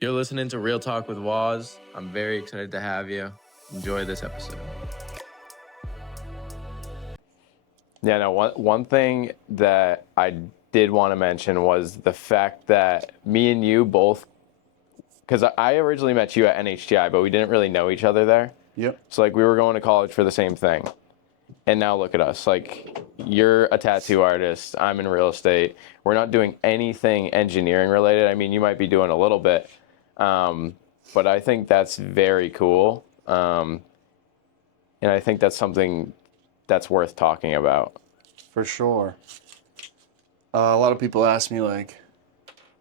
You're listening to Real Talk with Waz. I'm very excited to have you. Enjoy this episode. Yeah, no, one thing that I did want to mention was the fact that me and you both, because I originally met you at NHTI, but we didn't really know each other there. Yep. So, like, we were going to college for the same thing. And now look at us. Like, you're a tattoo artist. I'm in real estate. We're not doing anything engineering related. I mean, you might be doing a little bit. But I think that's very cool. And I think that's something that's worth talking about. For sure. A lot of people ask me, like,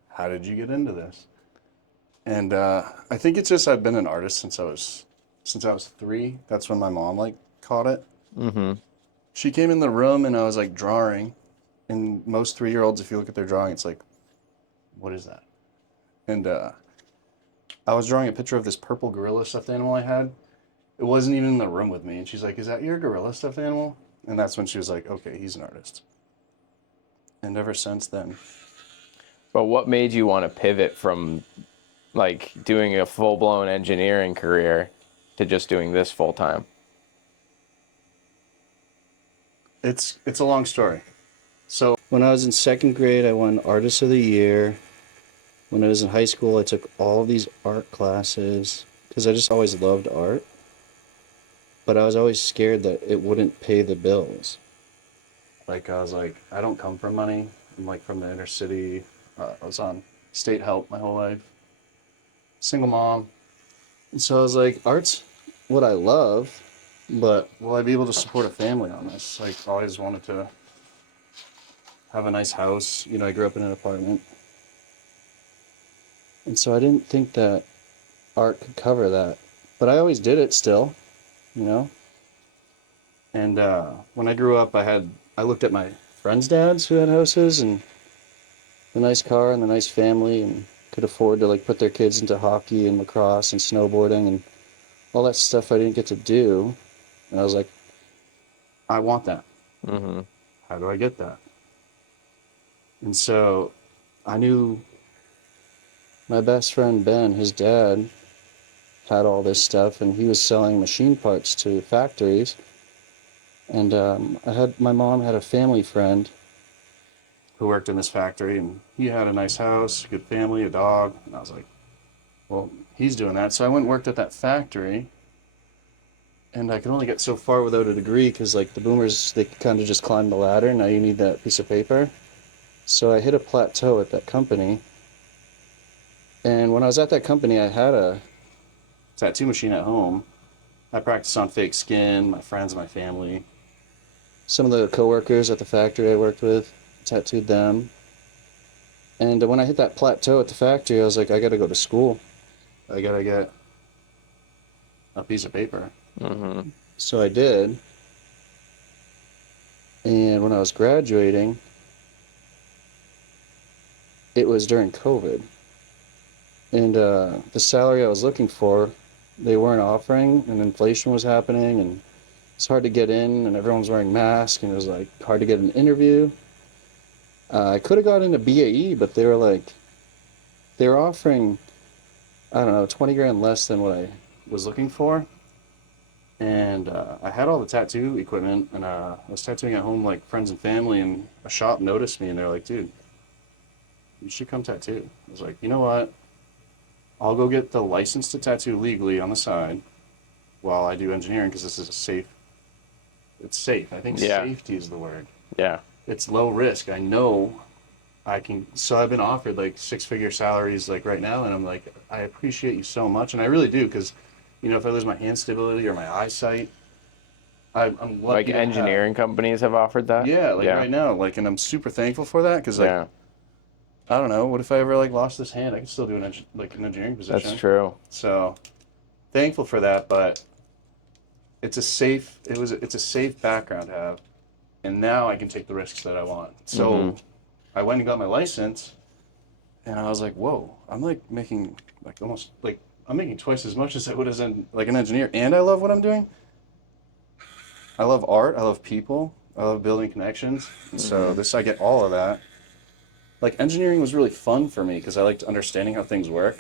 how did you get into this? And I think it's just I've been an artist since I was 3. That's when my mom, like, caught it. Mm-hmm. She came in the room and I was, like, drawing. And most 3-year-olds, if you look at their drawing, it's like, what is that? And I was drawing a picture of this purple gorilla stuffed animal I had. It wasn't even in the room with me. And she's like, is that your gorilla stuffed animal? And that's when she was like, okay, he's an artist. And ever since then. But what made you want to pivot from, like, doing a full-blown engineering career to just doing this full-time? It's a long story. So when I was in 2nd grade, I won Artist of the Year. When I was in high school, I took all of these art classes because I just always loved art. But I was always scared that it wouldn't pay the bills. Like, I was like, I don't come from money. I'm, like, from the inner city. I was on state help my whole life. Single mom. And so I was like, art's what I love, but will I be able to support a family on this? Like, I always wanted to have a nice house. You know, I grew up in an apartment. And so I didn't think that art could cover that. But I always did it still, you know? And when I grew up, I looked at my friends' dads who had houses and the nice car and the nice family and could afford to, like, put their kids into hockey and lacrosse and snowboarding and all that stuff I didn't get to do. And I was like, I want that. Mm-hmm. How do I get that? And so I knew my best friend Ben, his dad, had all this stuff, and he was selling machine parts to factories. And my mom had a family friend who worked in this factory, and he had a nice house, a good family, a dog. And I was like, well, he's doing that. So I went and worked at that factory, and I could only get so far without a degree because, like, the boomers, they kind of just climbed the ladder. Now you need that piece of paper. So I hit a plateau at that company. And when I was at that company, I had a tattoo machine at home. I practiced on fake skin, my friends, my family. Some of the coworkers at the factory I worked with, tattooed them. And when I hit that plateau at the factory, I was like, I gotta go to school. I gotta get a piece of paper. Mm-hmm. So I did. And when I was graduating, it was during COVID. And the salary I was looking for, they weren't offering, and inflation was happening, and it's hard to get in, and everyone was wearing masks, and it was, like, hard to get an interview. I could have got into BAE, but they were offering, I don't know, 20 grand less than what I was looking for. And I had all the tattoo equipment, and I was tattooing at home, like, friends and family, and a shop noticed me, and they're like, dude, you should come tattoo. I was like, you know what? I'll go get the license to tattoo legally on the side while I do engineering, because this is it's safe. I think safety is the word. Yeah. It's low risk. I know I can. So I've been offered, like, 6-figure salaries, like, right now, and I'm like, I appreciate you so much, and I really do, because, you know, if I lose my hand stability or my eyesight, I'm lucky. Like, engineering companies have offered that? Yeah, like, right now, like, and I'm super thankful for that, because, like, I don't know, what if I ever, like, lost this hand? I could still do an engineering position. That's true. So thankful for that, but it's a safe background to have, and now I can take the risks that I want. So I went and got my license, and I was like, whoa, I'm, like, making, like, almost, like, I'm making twice as much as I would as an engineer, and I love what I'm doing. I love art, I love people, I love building connections, and so I get all of that. Like, engineering was really fun for me because I liked understanding how things work.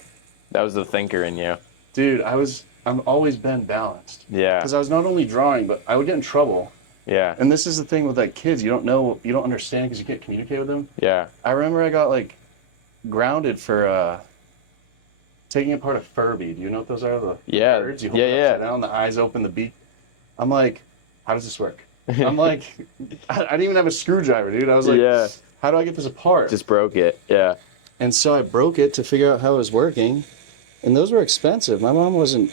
That was the thinker in you. Dude, I'm always been balanced. Yeah. Because I was not only drawing, but I would get in trouble. Yeah. And this is the thing with like kids, you don't understand because you can't communicate with them. Yeah. I remember I got like grounded for taking apart a Furby. Do you know what those are? The Yeah. birds. You hold Yeah, it yeah. upside down, the eyes open, the beak. I'm like, how does this work? I'm like, I didn't even have a screwdriver, dude. I was like, Yeah. how do I get this apart? Just broke it. Yeah. And so I broke it to figure out how it was working. And those were expensive. My mom wasn't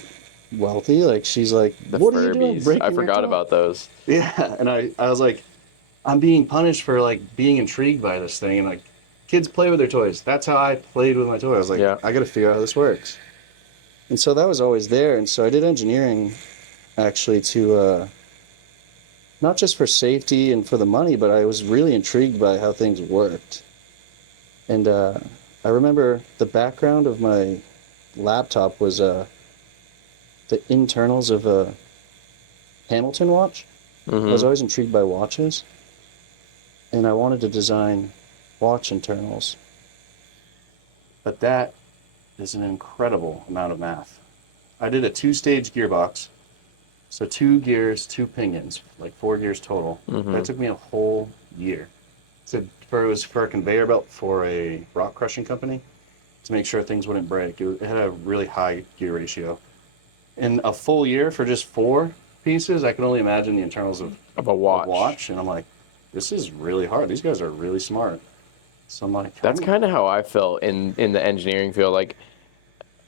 wealthy. Like, she's like, The what Furbies. are you doing? Breaking I your forgot toy? about those. Yeah. And I was like, I'm being punished for like being intrigued by this thing. And like, kids play with their toys. That's how I played with my toy. I was like, Yeah. I got to figure out how this works. And so that was always there. And so I did engineering actually to, not just for safety and for the money, but I was really intrigued by how things worked. And I remember the background of my laptop was the internals of a Hamilton watch. I was always intrigued by watches, and I wanted to design watch internals. But that is an incredible amount of math. I did a 2-stage gearbox, so 2 gears, 2 pinions, like 4 gears total. That took me a whole year. So it was for a conveyor belt for a rock crushing company to make sure things wouldn't break. It had a really high gear ratio. In a full year for just 4 pieces, I can only imagine the internals of a watch. And I'm like, this is really hard. These guys are really smart. So I'm like, That's kind of how I felt in the engineering field. Like,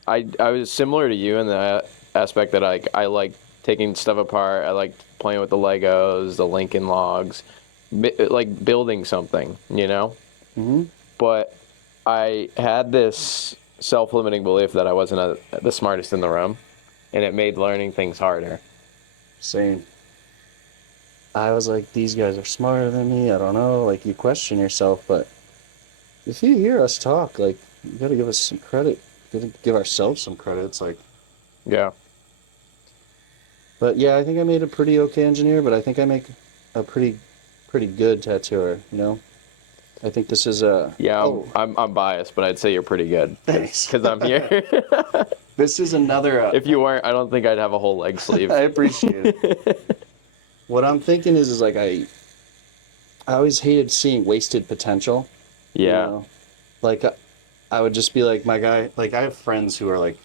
I was similar to you in the aspect that I like taking stuff apart. I like playing with the Legos, the Lincoln Logs, like building something, you know? But I had this self-limiting belief that I wasn't the smartest in the room, and it made learning things harder. Same. I was like, these guys are smarter than me. I don't know. Like, you question yourself, but if you hear us talk, like, you gotta give us some credit. You gotta give ourselves some credit. It's like, Yeah. but yeah, I think I made a pretty okay engineer, but I think I make a pretty good tattooer, you know? I think this is a... Yeah, I'm biased, but I'd say you're pretty good. Thanks. Because I'm here. This is another... If you weren't, I don't think I'd have a whole leg sleeve. I appreciate it. What I'm thinking is like I always hated seeing wasted potential. Yeah. You know? Like, I would just be like, my guy... Like, I have friends who are, like,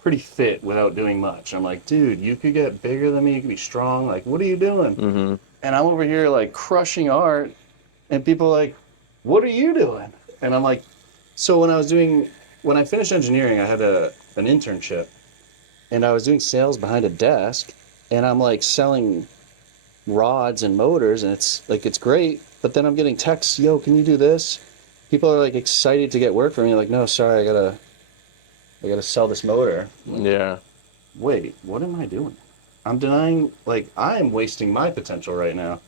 pretty fit without doing much. I'm like, dude, you could get bigger than me. You could be strong. Like, what are you doing? And I'm over here, like, crushing art. And people are like, what are you doing? And I'm like, so when I finished engineering, I had an internship. And I was doing sales behind a desk. And I'm, like, selling rods and motors. And it's great. But then I'm getting texts, yo, can you do this? People are, like, excited to get work from me. Like, no, sorry, I gotta sell this motor. Yeah. Wait, what am I doing? I'm denying, like, I'm wasting my potential right now.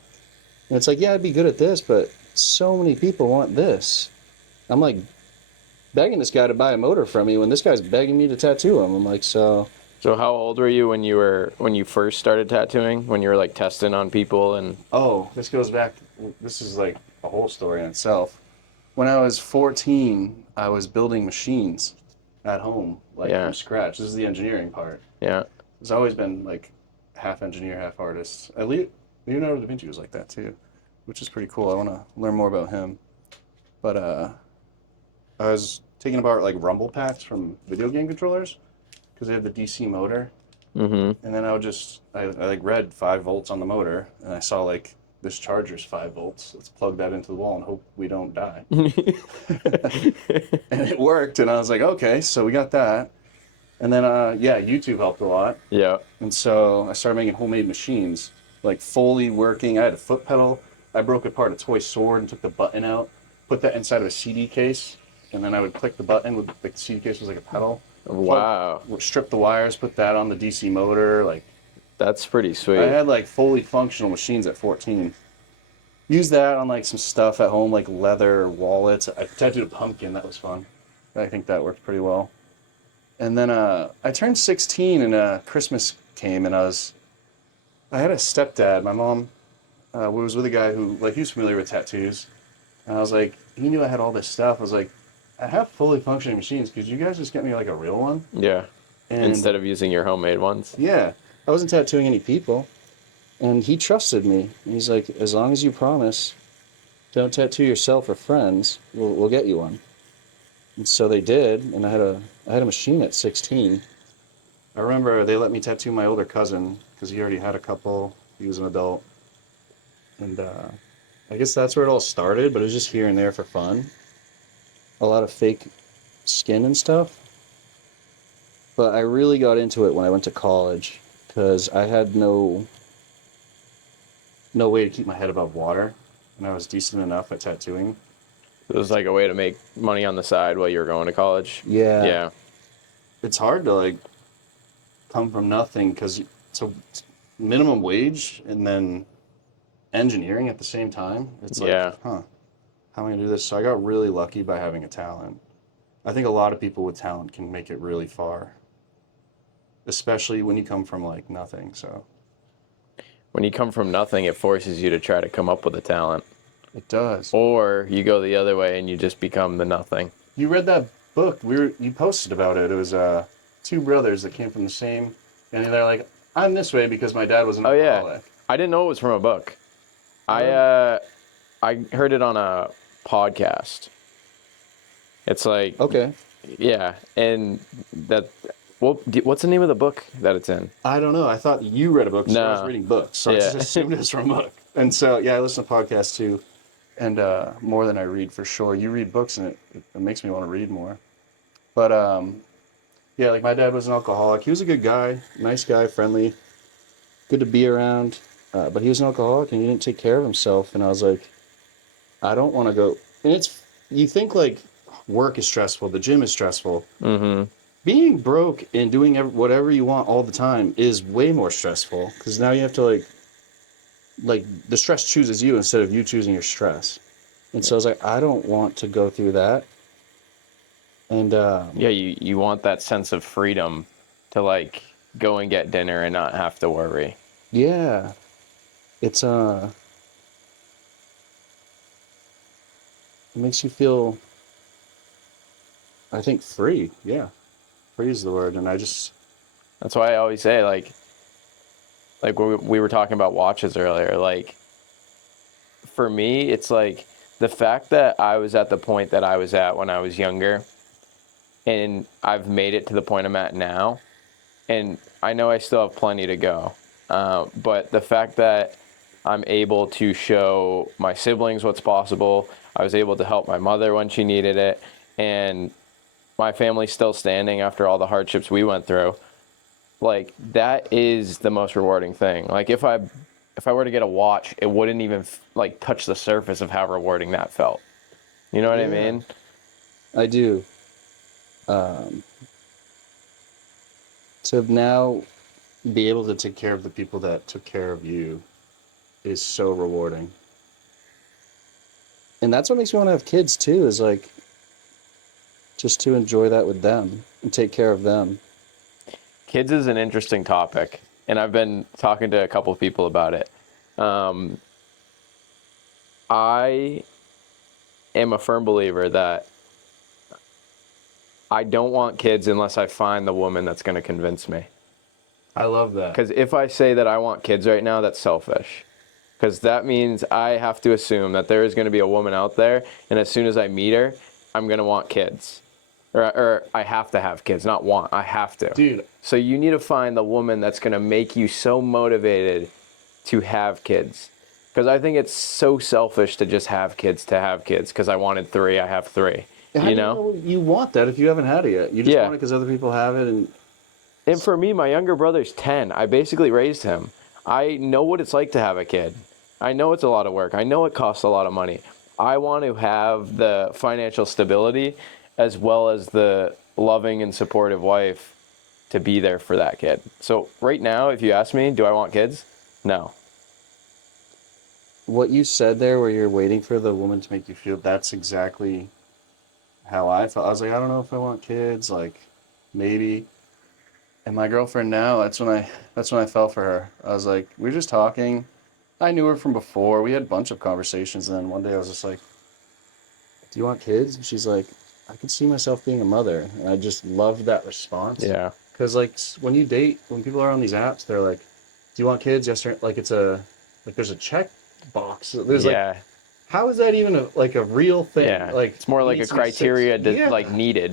And it's like, yeah, I'd be good at this, but so many people want this. I'm like begging this guy to buy a motor from me when this guy's begging me to tattoo him. I'm like, so how old were you when you first started tattooing? When you were like testing on people and... Oh, this goes back, this is like a whole story in itself. When I was 14, I was building machines at home, like from scratch. This is the engineering part. Yeah. It's always been like half engineer, half artist. At least Leonardo da Vinci was like that too, which is pretty cool. I want to learn more about him. But I was taking apart like rumble packs from video game controllers because they have the DC motor. And then I like read 5 volts on the motor, and I saw like this charger's 5 volts. Let's plug that into the wall and hope we don't die. And it worked, and I was like, okay, so we got that. And then, YouTube helped a lot. Yeah. And so I started making homemade machines, like fully working. I had a foot pedal. I broke apart a toy sword and took the button out, put that inside of a CD case, and then I would click the button with the CD case was like a pedal. Wow. Strip the wires, put that on the DC motor. Like, that's pretty sweet. I had like fully functional machines at 14. Used that on like some stuff at home, like leather wallets. I tattooed a pumpkin. That was fun. I think that worked pretty well. And then I turned 16 and Christmas came and I had a stepdad. My mom was with a guy who, like, he was familiar with tattoos. And I was like, he knew I had all this stuff. I was like, I have fully functioning machines. Could you guys just get me like a real one? Yeah. And Instead of using your homemade ones. yeah, I wasn't tattooing any people, and he trusted me. And he's like, as long as you promise, don't tattoo yourself or friends, we'll get you one. And so they did, and I had a machine at 16. I remember they let me tattoo my older cousin because he already had a couple. He was an adult, and I guess that's where it all started. But it was just here and there for fun. A lot of fake skin and stuff. But I really got into it when I went to college because I had no way to keep my head above water, and I was decent enough at tattooing. It was like a way to make money on the side while you were going to college. Yeah, Yeah. it's hard to like come from nothing because it's minimum wage and then engineering at the same time. It's like, Yeah. huh, how am I gonna do this? So I got really lucky by having a talent. I think a lot of people with talent can make it really far, especially when you come from like nothing. So When you come from nothing, it forces you to try to come up with a talent. it does. Or you go the other way and you just become the nothing. You read that book? You posted about it. It was two brothers that came from the same, and they're like, I'm this way because my dad was an Oh alcoholic. yeah. I didn't know it was from a book. I heard it on a podcast. It's like Okay. yeah, and what's the name of the book that it's in? I don't know. I thought you read a book, so I was No. reading books. So I Yeah. just assumed it was from a book. And so, yeah, I listen to podcasts too, and more than I read for sure. You read books, and it makes me want to read more. But yeah, like my dad was an alcoholic. He was a good guy, nice guy, friendly, good to be around. But he was an alcoholic, and he didn't take care of himself. And I was like, I don't want to go. And you think like work is stressful, the gym is stressful. Mm-hmm. Being broke and doing whatever you want all the time is way more stressful because now you have to like the stress chooses you instead of you choosing your stress. And so I was like, I don't want to go through that. And Yeah, you want that sense of freedom to like go and get dinner and not have to worry. yeah, it's it makes you feel, I think, free. Yeah, free is the word. And That's why I always say like we were talking about watches earlier, like for me it's like the fact that I was at the point that I was at when I was younger and I've made it to the point I'm at now, and I know I still have plenty to go, but the fact that I'm able to show my siblings what's possible, I was able to help my mother when she needed it, and my family's still standing after all the hardships we went through. Like that is the most rewarding thing. Like if I were to get a watch, it wouldn't even like touch the surface of how rewarding that felt. You know what I Yeah. mean? I do. To now be able to take care of the people that took care of you is so rewarding. And that's what makes me want to have kids too, is like just to enjoy that with them and take care of them. Kids is an interesting topic, and I've been talking to a couple of people about it. I am a firm believer that I don't want kids unless I find the woman that's going to convince me. I love that. Because if I say that I want kids right now, that's selfish. Because that means I have to assume that there is going to be a woman out there, and as soon as I meet her, I'm going to want kids. Or I have to have kids, not want. I have to. Dude. So you need to find the woman that's going to make you so motivated to have kids. Because I think it's so selfish to just have kids because I wanted 3, I have 3. How You do know? you want that if you haven't had it yet? You just Yeah. want it because other people have it, And for me, my younger brother's 10. I basically raised him. I know what it's like to have a kid. I know it's a lot of work. I know it costs a lot of money. I want to have the financial stability as well as the loving and supportive wife to be there for that kid. So right now, if you ask me, do I want kids? No. what you said there where you're waiting for the woman to make you feel, that's exactly how I felt. I was like, I don't know if I want kids, like maybe. And my girlfriend now, that's when I fell for her. I was like, we were just talking. I knew her from before. We had a bunch of conversations, and then one day I was just like, do you want kids? And she's like, I could see myself being a mother, and I just loved that response. Yeah. Because like when you date, when people are on these apps, they're like, "Do you want kids?" Yes or like there's a check box. There's like, Yeah. how is that even a real thing? Yeah. Like It's more it like a needs to be six. criteria that Yeah. like needed.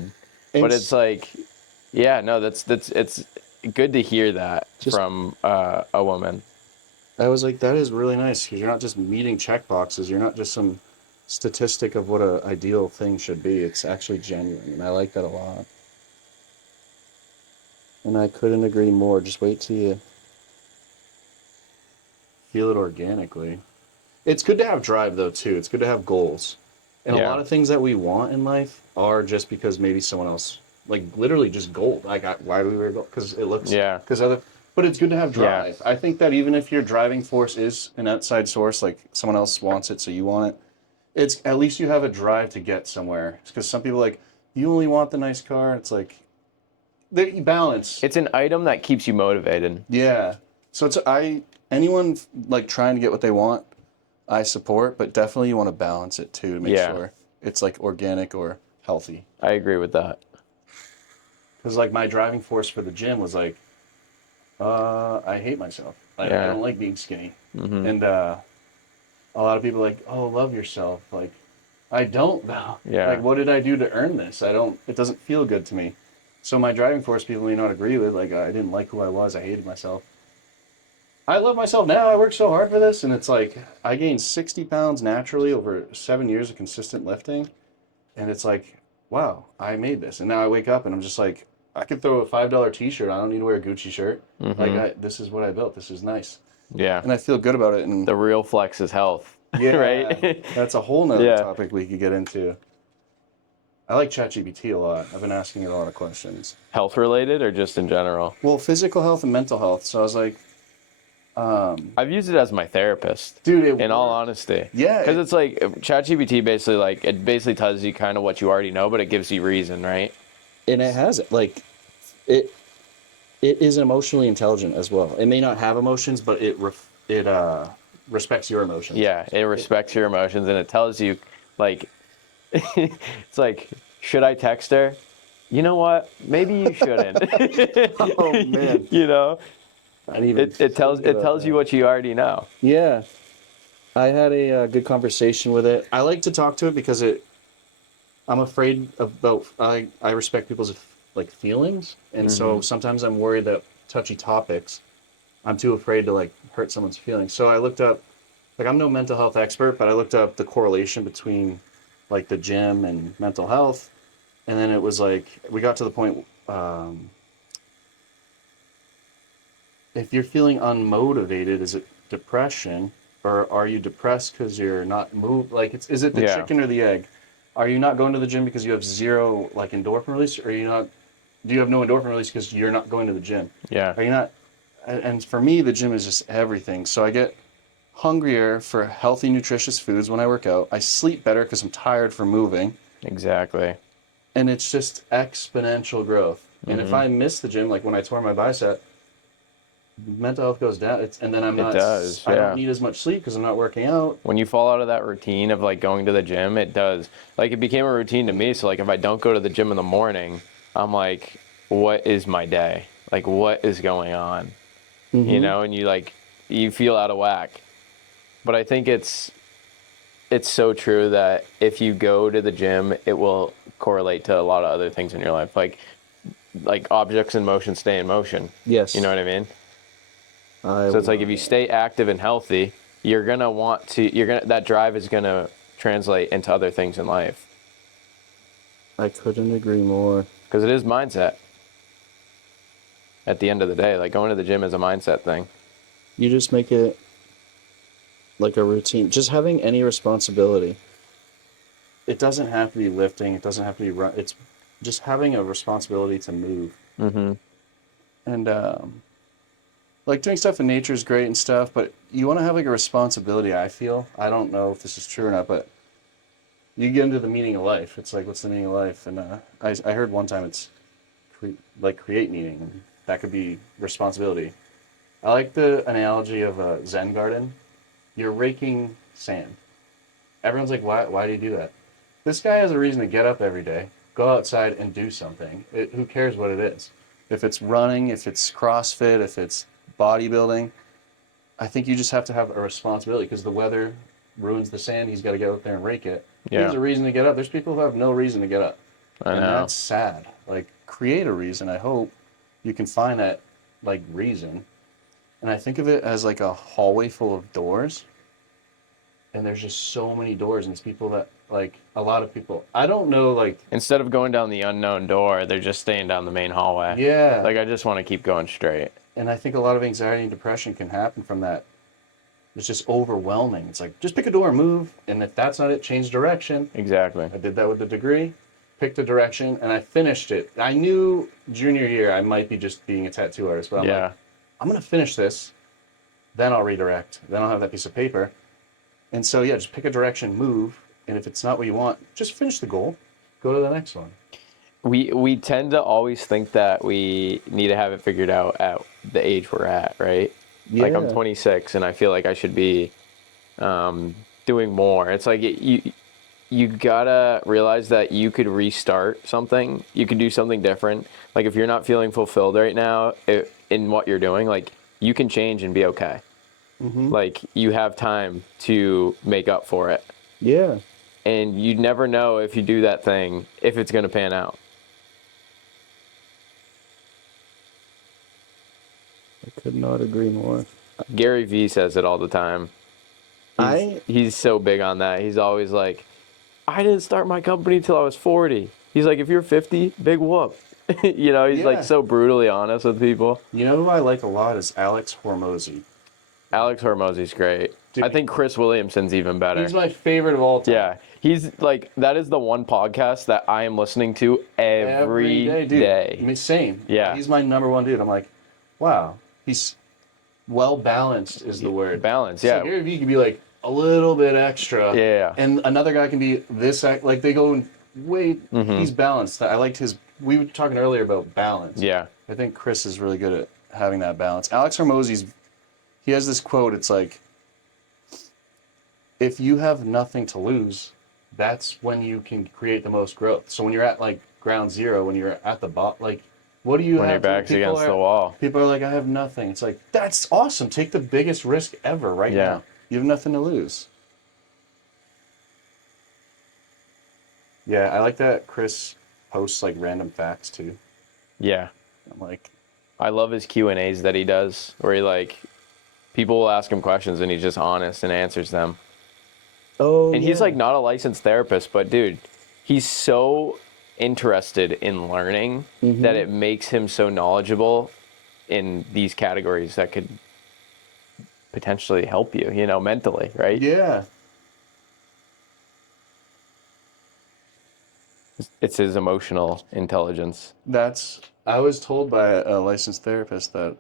And But it's like, yeah, no, that's it's good to hear that just from a woman. I was like, that is really nice because you're not just meeting check boxes. You're not just some statistic of what a ideal thing should be. It's actually genuine, and I like that a lot. And I couldn't agree more. Just wait till you feel it organically. It's good to have drive though too. It's good to have goals. And a lot Yeah. of things that we want in life are just because maybe someone else, like literally just gold. Like why do we wear gold? Because it looks. Yeah. Because other. But it's good to have Yeah. drive. I think that even if your driving force is an outside source, like someone else wants it, so you want it, it's at least you have a drive to get somewhere. Because some people like you only want the nice car. It's like they balance. It's an item that keeps you motivated. Yeah. So it's anyone like trying to get what they want, I support, but definitely you want to balance it too to make Yeah. sure it's like organic or healthy. I agree with that. Because like my driving force for the gym was like, I hate myself. Like, I Yeah. don't like being skinny. Mm-hmm. And a lot of people are like, oh, love yourself. Like, I don't though. Yeah. Like, what did I do to earn this? I don't. It doesn't feel good to me. So my driving force, people may not agree with. Like, I didn't like who I was. I hated myself. I love myself now. I worked so hard for this, and it's like I gained 60 pounds naturally over 7 years of consistent lifting, and it's like, wow, I made this. And now I wake up and I'm just like, I could throw a $5 T-shirt. I don't need to wear a Gucci shirt. Mm-hmm. Like, this is what I built. This is nice, Yeah. and I feel good about it. And The real flex is health. yeah, Right? that's a whole nother Yeah. topic we could get into. I like ChatGPT a lot. I've been asking it a lot of questions. Health related or just in general? Well, physical health and mental health. So I was like, I've used it as my therapist. dude, In all honesty. Yeah, Because it's like ChatGPT basically like it basically tells you kind of what you already know, but it gives you reason, right? and it has like it it is emotionally intelligent as well. It may not have emotions, but it respects your emotions. Yeah, it respects your emotions and it tells you like it's like, should I text her? You know what? Maybe you shouldn't. Oh man, You know, I didn't even it tells you what you already know. Yeah, I had a good conversation with it. I like to talk to it because I'm afraid about I respect people's like feelings, and so sometimes I'm worried that touchy topics, I'm too afraid to like hurt someone's feelings. So I looked up, like I'm no mental health expert, but I looked up the correlation between like the gym and mental health, and then it was like we got to the point. If you're feeling unmotivated, is it depression, or are you depressed because you're not moved? Like, is it the Yeah. chicken or the egg? Are you not going to the gym because you have zero like endorphin release, or are you not? Do you have no endorphin release because you're not going to the gym? Yeah. Are you not? And for me, the gym is just everything. So I get hungrier for healthy, nutritious foods when I work out. I sleep better because I'm tired from moving, Exactly. and it's just exponential growth. And if I miss the gym, like when I tore my bicep, mental health goes down. And then I'm It not. does, I yeah. don't need as much sleep because I'm not working out. When you fall out of that routine of like going to the gym, it does. Like it became a routine to me. So like if I don't go to the gym in the morning, I'm like, what is my day? Like what is going on? You know, and you feel out of whack. But I think it's so true that if you go to the gym, it will correlate to a lot of other things in your life. Like objects in motion stay in motion. Yes. You know what I mean? So it's like if you stay active and healthy, that drive is gonna translate into other things in life. I couldn't agree more. Because it is mindset. At the end of the day, like going to the gym is a mindset thing. You just make it like a routine. Just having any responsibility. It doesn't have to be lifting. It doesn't have to be run. It's just having a responsibility to move. Mm-hmm. And like doing stuff in nature is great and stuff, but you want to have like a responsibility. I feel. I don't know if this is true or not, but you get into the meaning of life. It's like, what's the meaning of life? And I heard one time it's create meaning. And that could be responsibility. I like the analogy of a Zen garden. You're raking sand. Everyone's like, why do you do that? This guy has a reason to get up every day, go outside and do something. Who cares what it is? If it's running, if it's CrossFit, if it's bodybuilding, I think you just have to have a responsibility because the weather ruins the sand. He's got to get out there and rake it. He has a reason to get up. There's people who have no reason to get up. And that's sad. Like, create a reason. I hope you can find that, like, reason. And I think of it as, like, a hallway full of doors. And there's just so many doors. And it's people that, like, a lot of people. I don't know, like... Instead of going down the unknown door, they're just staying down the main hallway. Yeah. Like, I just want to keep going straight. And I think a lot of anxiety and depression can happen from that. It's just overwhelming. It's like, just pick a door, move. And if that's not it, change direction. Exactly. I did that with the degree. Picked a direction, and I finished it. I knew junior year I might be just being a tattoo artist, but I'm like, I'm going to finish this, then I'll redirect, then I'll have that piece of paper. And so, yeah, just pick a direction, move, and if it's not what you want, just finish the goal, go to the next one. We tend to always think that we need to have it figured out at the age we're at, right? Yeah. Like, I'm 26, and I feel like I should be doing more. It's like you gotta realize that you could restart something. You could do something different. Like, if you're not feeling fulfilled right now in what you're doing, like, you can change and be okay. Mm-hmm. Like, you have time to make up for it. Yeah. And you never know if you do that thing, if it's gonna pan out. I could not agree more. Gary Vee says it all the time. He's so big on that. He's always like, I didn't start my company till I was 40. He's like, if you're 50, big whoop. You know, he's like so brutally honest with people. You know who I like a lot is Alex Hormozy. Alex Hormozy's great. Dude, I think Chris Williamson's even better. He's my favorite of all time. Yeah. He's like, that is the one podcast that I am listening to every day. Dude, same. Yeah. He's my number one dude. I'm like, wow. He's well-balanced is the word. Balanced, yeah. So Gary Vee could be like, a little bit extra. Yeah. And another guy can be this, like, they go in way, he's balanced. I liked we were talking earlier about balance. Yeah. I think Chris is really good at having that balance. Alex Hormozy's, he has this quote, it's like, if you have nothing to lose, that's when you can create the most growth. So when you're at, like, ground zero, when you're at the bottom, like, what do you have? When your back's against the wall. People are like, I have nothing. It's like, that's awesome. Take the biggest risk ever now. You have nothing to lose. Yeah, I like that Chris posts, like, random facts, too. Yeah. I'm like... I love his Q&As that he does, where he, like, people will ask him questions, and he's just honest and answers them. Oh, and he's, like, not a licensed therapist, but, dude, he's so interested in learning that it makes him so knowledgeable in these categories that could potentially help you, you know, mentally, right? Yeah. It's his emotional intelligence. I was told by a licensed therapist that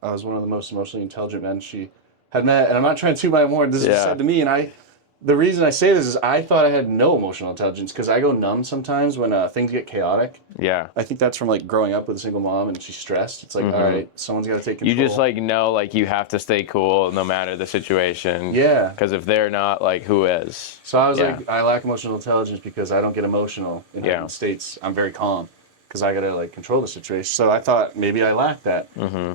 I was one of the most emotionally intelligent men she had met, and I'm not trying to toot my own horn. This was said to me, and the reason I say this is I thought I had no emotional intelligence because I go numb sometimes when things get chaotic. Yeah. I think that's from, like, growing up with a single mom and she's stressed. It's like, all right, someone's got to take control. You just, like, know, like, you have to stay cool no matter the situation. Yeah. Because if they're not, like, who is? So I was like, I lack emotional intelligence because I don't get emotional in heightened states. I'm very calm because I got to, like, control the situation. So I thought maybe I lacked that.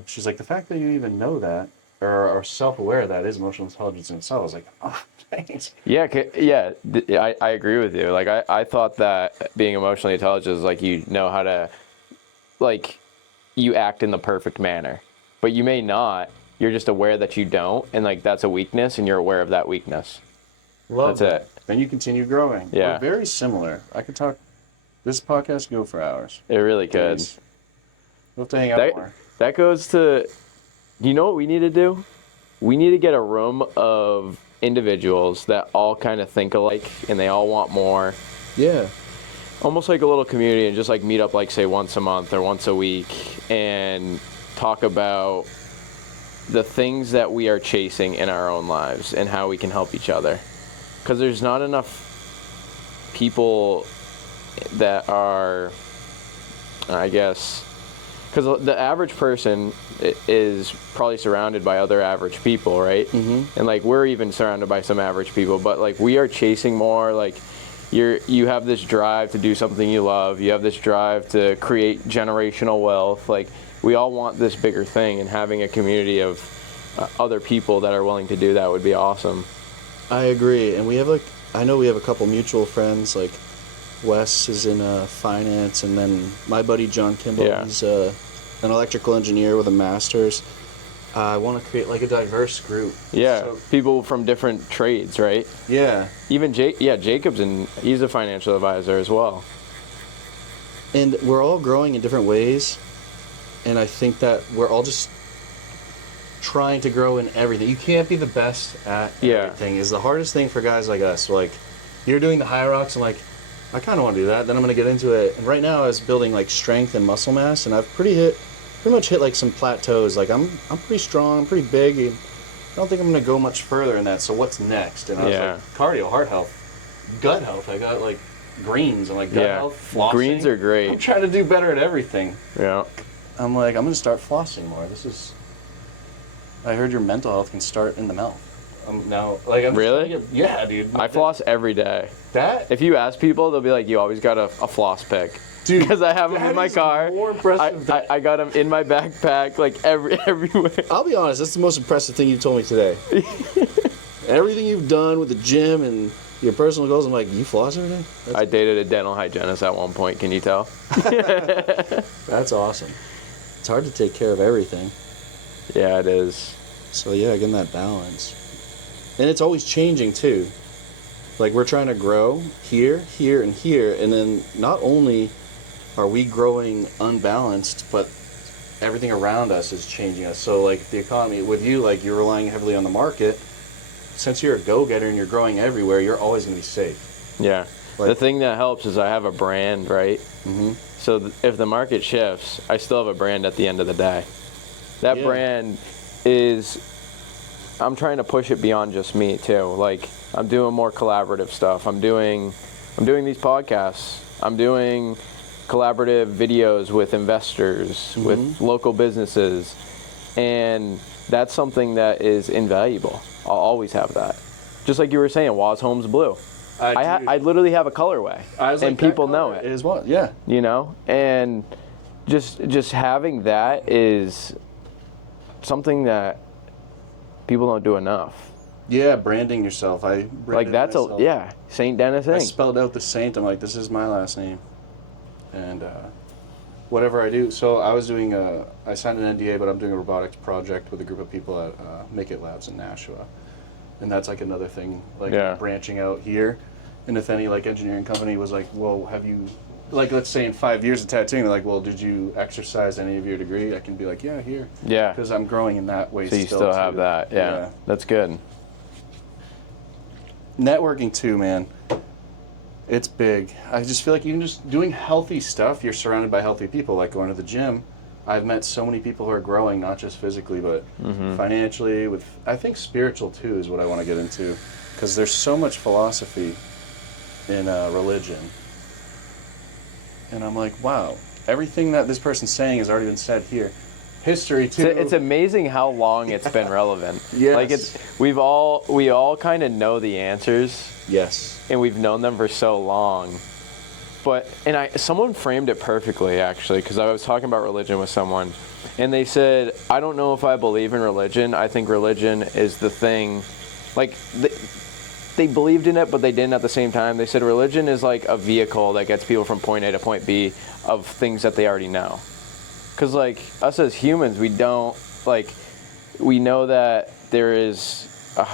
She's like, the fact that you even know that or are self-aware of that is emotional intelligence in itself. I was like, oh, thanks. Yeah, I agree with you. Like, I thought that being emotionally intelligent is, like, you know how to, like, you act in the perfect manner. But you may not. You're just aware that you don't, and, like, that's a weakness, and you're aware of that weakness. That's it. Then you continue growing. Yeah. We're very similar. I could talk, this podcast could go for hours. It really could. We'll have to hang out more. That goes to, you know what we need to do? We need to get a room of individuals that all kind of think alike and they all want more. Yeah. Almost like a little community, and just, like, meet up, like, say once a month or once a week and talk about the things that we are chasing in our own lives and how we can help each other. Because there's not enough people that are, I guess, because the average person is probably surrounded by other average people, right? And, like, we're even surrounded by some average people, but, like, we are chasing more, like, you have this drive to do something you love. You have this drive to create generational wealth. Like, we all want this bigger thing, and having a community of other people that are willing to do that would be awesome. I agree, and we have I know we have a couple mutual friends. Like Wes is in finance, and then my buddy John Kimball, he's an electrical engineer with a master's. I want to create like a diverse group. Yeah, so, people from different trades, right? Yeah. Even Jacob's he's a financial advisor as well. And we're all growing in different ways, and I think that we're all just trying to grow in everything. You can't be the best at everything. Is the hardest thing for guys like us. Like, you're doing the high rocks, and like, I kind of want to do that. Then I'm going to get into it. And right now, I was building like strength and muscle mass, and I've pretty much hit like some plateaus. Like, I'm pretty strong, I'm pretty big, and I don't think I'm going to go much further in that. So what's next? And I was like, cardio, heart health, gut health. I got like greens and like gut health, flossing. Greens are great. I'm trying to do better at everything. Yeah. I'm like, I'm going to start flossing more. I heard your mental health can start in the mouth. I'm really? Yeah, dude. I floss every day. That? If you ask people, they'll be like, you always got a floss pick. Dude, because I have them in my car. More impressive I got them in my backpack, like everywhere. I'll be honest, that's the most impressive thing you told me today. Everything you've done with the gym and your personal goals, I'm like, you floss every day? I dated a dental hygienist at one point, can you tell? That's awesome. It's hard to take care of everything. Yeah, it is. So yeah, getting that balance. And it's always changing too. Like, we're trying to grow here, here, and here, and then not only are we growing unbalanced, but everything around us is changing us. So like the economy, with you, like you're relying heavily on the market. Since you're a go-getter and you're growing everywhere, you're always going to be safe. Yeah. Like, the thing that helps is I have a brand, right? Mm-hmm. So if the market shifts, I still have a brand at the end of the day. That brand is, I'm trying to push it beyond just me too. Like, I'm doing more collaborative stuff. I'm doing these podcasts. I'm doing collaborative videos with investors, with local businesses. And that's something that is invaluable. I'll always have that. Just like you were saying, Waz Homes Blue. I literally have a colorway, and people know it. It is what, yeah. You know, and just having that is something that people don't do enough. Yeah, branding yourself. Like, that's myself. St. Denis Inc. I spelled out the Saint. I'm like, this is my last name, and whatever I do. So I signed an NDA, but I'm doing a robotics project with a group of people at Make It Labs in Nashua. And that's like another thing, like branching out here. And if any like engineering company was like, well, have you, like, let's say in 5 years of tattooing, they're like, well, did you exercise any of your degree? I can be like, yeah, here. Yeah. Because I'm growing in that way. So you still have that. Yeah. That's good. Networking too, man. It's big. I just feel like even just doing healthy stuff, you're surrounded by healthy people, like going to the gym. I've met so many people who are growing, not just physically, but financially. I think spiritual too is what I want to get into, because there's so much philosophy in religion. And I'm like, wow, everything that this person's saying has already been said here. History too. It's amazing how long it's been relevant. Yes. Like, we all kind of know the answers. Yes. And we've known them for so long. But, someone framed it perfectly, actually, because I was talking about religion with someone, and they said, I don't know if I believe in religion. I think religion is the thing. Like, they believed in it, but they didn't at the same time. They said religion is like a vehicle that gets people from point A to point B of things that they already know. Because, like, us as humans, we don't, like, we know that there is a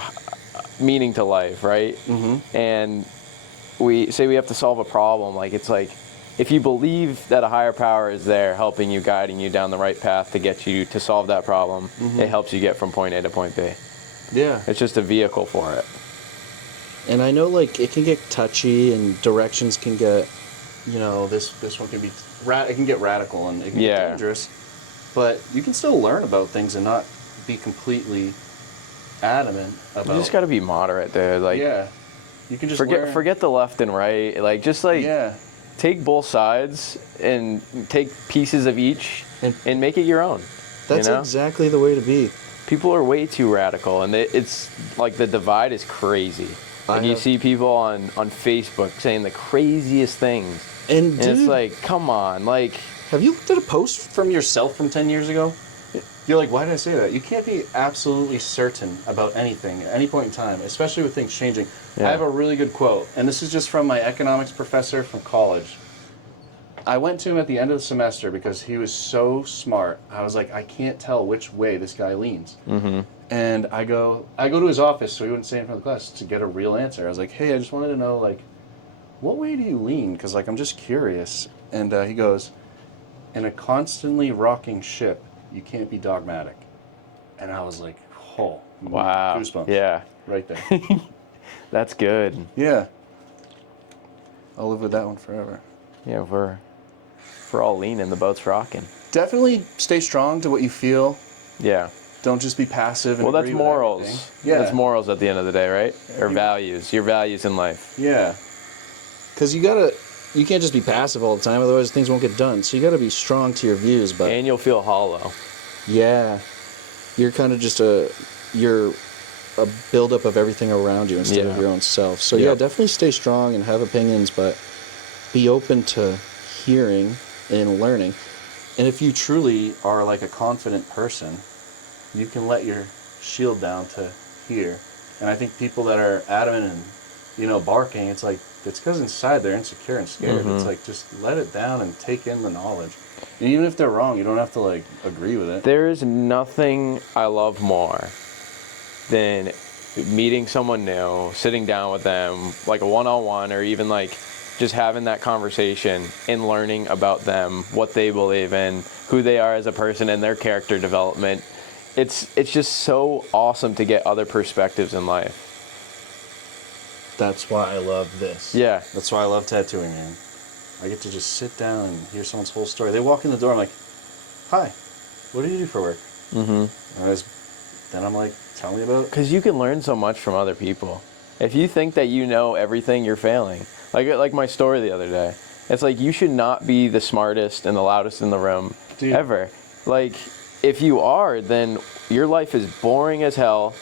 meaning to life, right? Mm-hmm. And we say we have to solve a problem. Like, it's like, if you believe that a higher power is there helping you, guiding you down the right path to get you to solve that problem, it helps you get from point A to point B. Yeah. It's just a vehicle for it. And I know, like, it can get touchy and directions can get, you know, this one can be, it can get radical and it can get dangerous. But you can still learn about things and not be completely adamant about. You just got to be moderate, dude. Like, you can just forget the left and right. Like, just like take both sides and take pieces of each and make it your own. That's exactly the way to be. People are way too radical, and it's like the divide is crazy. Like you see people on Facebook saying the craziest things. And And it's dude, like, come on, like, have you looked at a post from yourself from 10 years ago? You're like, why did I say that? You can't be absolutely certain about anything at any point in time, especially with things changing. Yeah. I have a really good quote, and this is just from my economics professor from college. I went to him at the end of the semester because he was so smart. I was like, I can't tell which way this guy leans. mm-hmm. And I go to his office so he wouldn't say in front of the class to get a real answer. I was like, hey, I just wanted to know, like, what way do you lean? Because, like, I'm just curious. And he goes, in a constantly rocking ship, you can't be dogmatic. And I was like, oh, Wow. goosebumps. Yeah. Right there. That's good. Yeah. I'll live with that one forever. Yeah, we're all leaning, the boat's rocking. Definitely stay strong to what you feel. Yeah. Don't just be passive. And Well, that's agree with morals. everything. Yeah. That's morals at the end of the day, right? Or values. Your values in life. Yeah. Because you can't just be passive all the time, otherwise things won't get done. So you gotta be strong to your views, but And you'll feel hollow. yeah, you're kind of just a buildup of everything around you instead of your own self. So yeah, definitely stay strong and have opinions, but be open to hearing and learning. And if you truly are like a confident person, you can let your shield down to hear. And I think people that are adamant and, barking, it's like, it's because inside they're insecure and scared. Mm-hmm. It's like, just let it down and take in the knowledge. And even if they're wrong, you don't have to, like, agree with it. There is nothing I love more than meeting someone new, sitting down with them, like a one-on-one, or even like just having that conversation and learning about them, what they believe in, who they are as a person, and their character development. It's just so awesome to get other perspectives in life. That's why I love this. Yeah. That's why I love tattooing, man. I get to just sit down and hear someone's whole story. They walk in the door, I'm like, hi, what do you do for work? Mm-hmm. And then I'm like, tell me about it. Because you can learn so much from other people. If you think that you know everything, you're failing. Like my story the other day. It's like you should not be the smartest and the loudest in the room ever. Like, if you are, then your life is boring as hell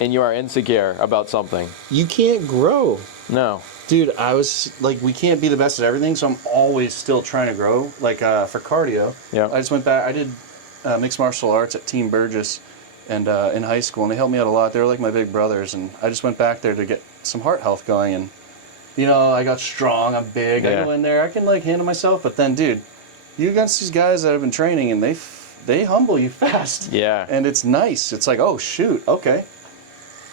and you are insecure about something. You can't grow. No. Dude, I was like, we can't be the best at everything, so I'm always still trying to grow. Like for cardio, I just went back. I did mixed martial arts at Team Burgess and in high school, and they helped me out a lot. They were like my big brothers, and I just went back there to get some heart health going. And I got strong. I'm big. I go in there. I can like handle myself. But then, dude, you against these guys that have been training, and they humble you fast. Yeah. And it's nice. It's like, oh shoot, okay,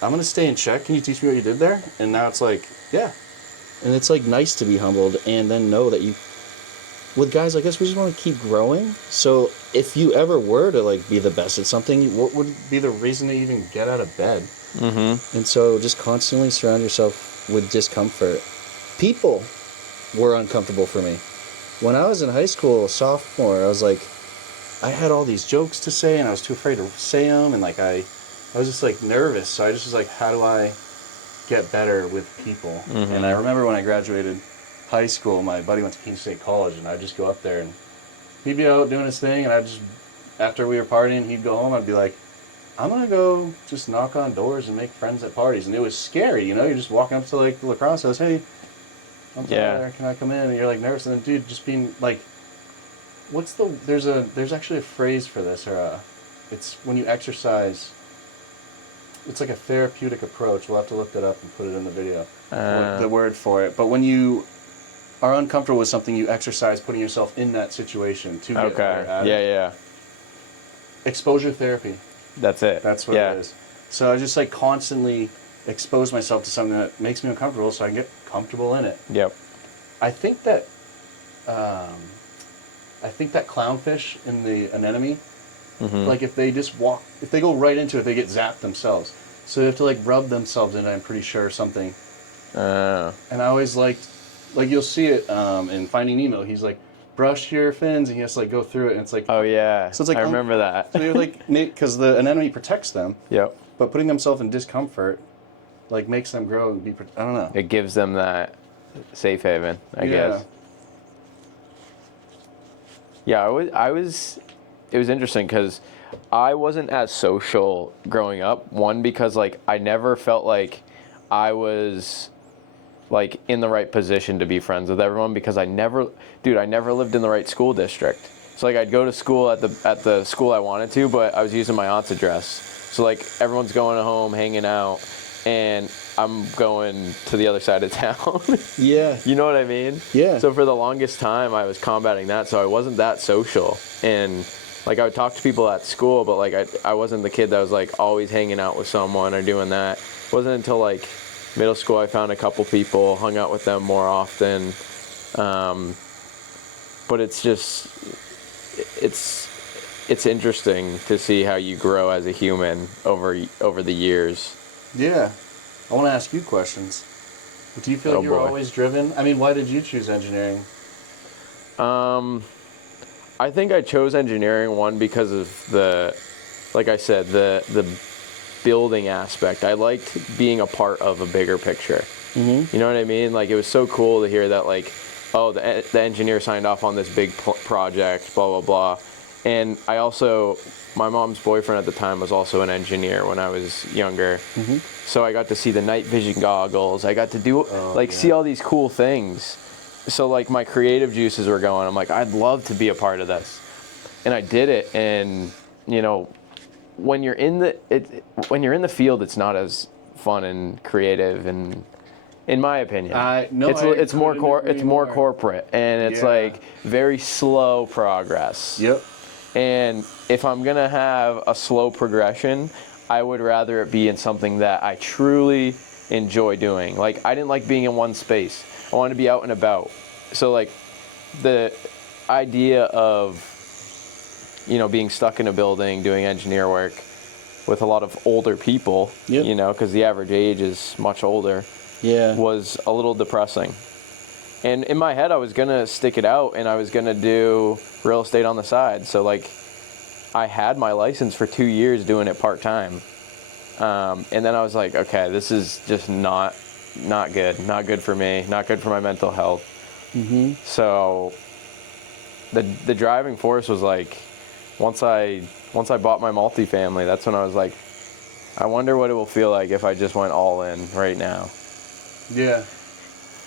I'm gonna stay in check. Can you teach me what you did there? And now it's like, yeah. And it's like nice to be humbled and then know that with guys like us, we just want to keep growing. So if you ever were to like be the best at something, what would be the reason to even get out of bed? Mm-hmm. And so just constantly surround yourself with discomfort. People were uncomfortable for me. When I was in high school, sophomore, I was like, I had all these jokes to say and I was too afraid to say them. And like I was just like nervous. So I just was like, how do I get better with people? Mm-hmm. And I remember when I graduated high school, my buddy went to Keene State College, and I'd just go up there and he'd be out doing his thing, and after we were partying, he'd go home. I'd be like, I'm gonna go just knock on doors and make friends at parties. And it was scary, you're just walking up to like the lacrosse house, hey, I'm there, can I come in? And you're like nervous, and then dude, just being like, there's actually a phrase for this, or it's when you exercise. It's like a therapeutic approach. We'll have to look that up and put it in the video. The word for it. But when you are uncomfortable with something, you exercise putting yourself in that situation to get better at it. Yeah. Exposure therapy. That's it. That's what it is. So I just like constantly expose myself to something that makes me uncomfortable so I can get comfortable in it. Yep. I think that clownfish in the anemone, like if they go right into it, they get zapped themselves. So they have to like rub themselves in it, I'm pretty sure, or something. And I always liked, like you'll see it in Finding Nemo, he's like, brush your fins, and he has to like go through it, and it's like, oh yeah, so it's like, I remember that. So you're like, because the anemone protects them. Yep. But putting themselves in discomfort, like makes them grow and be, I don't know. It gives them that safe haven, I guess. Yeah, I was. It was interesting because I wasn't as social growing up. One, because like I never felt like I was like in the right position to be friends with everyone because I never lived in the right school district. So like I'd go to school at the school I wanted to, but I was using my aunt's address. So like everyone's going home, hanging out, and I'm going to the other side of town. Yeah. You know what I mean? Yeah. So for the longest time, I was combating that. So I wasn't that social, and like I would talk to people at school, but like I wasn't the kid that was like always hanging out with someone or doing that. It wasn't until like middle school I found a couple people, hung out with them more often. But it's just it's interesting to see how you grow as a human over the years. Yeah. I want to ask you questions. Do you feel like you were boy. always driven? I mean, why did you choose engineering? I think I chose engineering, one, because of like I said, the building aspect. I liked being a part of a bigger picture. Mm-hmm. You know what I mean? Like, it was so cool to hear that, like, oh, the engineer signed off on this big project, blah, blah, blah. And my mom's boyfriend at the time was also an engineer when I was younger. Mm-hmm. So I got to see the night vision goggles. I got to see all these cool things. So like my creative juices were going. I'm like, I'd love to be a part of this. And I did it. And you know, when you're in the field, it's not as fun and creative, and in my opinion, it's more corporate, and it's like very slow progress. Yep. And if I'm gonna have a slow progression, I would rather it be in something that I truly enjoy doing. Like, I didn't like being in one space. I wanted to be out and about. So like the idea of, you know, being stuck in a building doing engineer work with a lot of older people, you know, because the average age is much older, was a little depressing. And in my head, I was going to stick it out, and I was going to do real estate on the side. So like I had my license for 2 years doing it part-time. And then I was like, okay, this is just not good for me, not good for my mental health. Mm-hmm. So the driving force was like, once I bought my multifamily, that's when I was like, I wonder what it will feel like if I just went all in right now. Yeah.